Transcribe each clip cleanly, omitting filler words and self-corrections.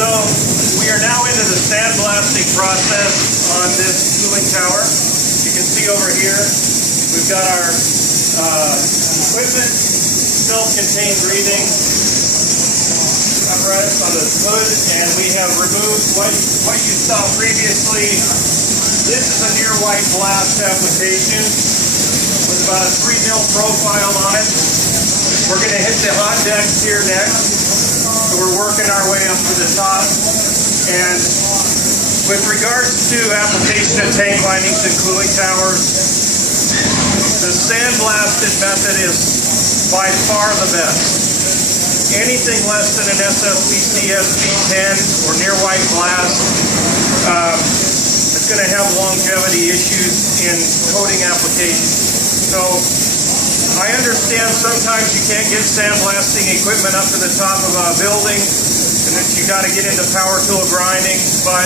So we are now into the sandblasting process on this cooling tower. You can see over here, we've got our equipment, self-contained breathing apparatus on the hood, and we have removed what you saw previously. This is a near white blast application with about a 3 mil profile on it. We're going to hit the hot decks here next. So we're working our way up to the top. And with regards to application of tank linings and cooling towers, the sandblasted method is by far the best. Anything less than an SFPC SV10 or near white blast, it's going to have longevity issues in coating applications. So I understand sometimes you can't get sandblasting equipment up to the top of a building and that you got to get into power tool grinding, but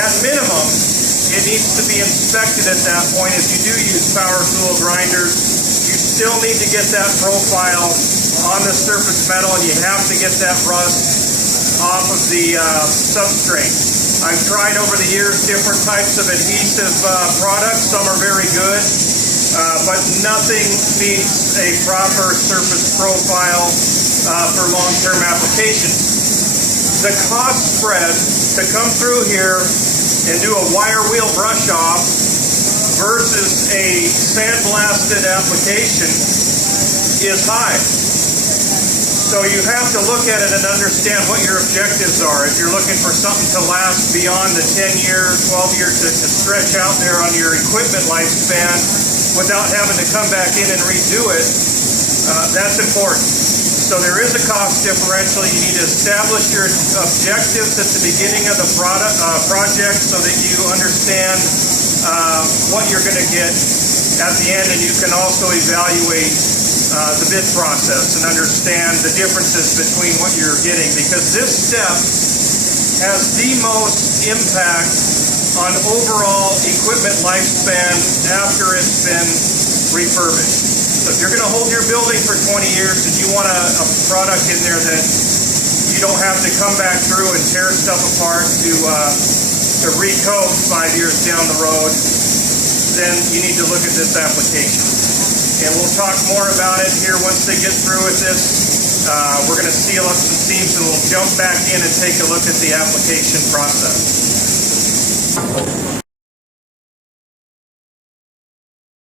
at minimum, it needs to be inspected at that point. If you do use power tool grinders, you still need to get that profile on the surface metal, and you have to get that rust off of the substrate. I've tried over the years different types of adhesive products. Some are very good, but nothing beats a proper surface profile for long-term applications. The cost spread to come through here and do a wire wheel brush off versus a sandblasted application is high. So you have to look at it and understand what your objectives are. If you're looking for something to last beyond the 10-year, 12-year to stretch out there on your equipment lifespan without having to come back in and redo it, that's important. So there is a cost differential. You need to establish your objectives at the beginning of the project so that you understand what you're going to get at the end, and you can also evaluate the bid process and understand the differences between what you're getting, because this step has the most impact on overall equipment lifespan after it's been refurbished. So if you're going to hold your building for 20 years and you want a product in there that you don't have to come back through and tear stuff apart to recoat 5 years down the road, then you need to look at this application. And we'll talk more about it here once they get through with this. We're going to seal up some seams and we'll jump back in and take a look at the application process.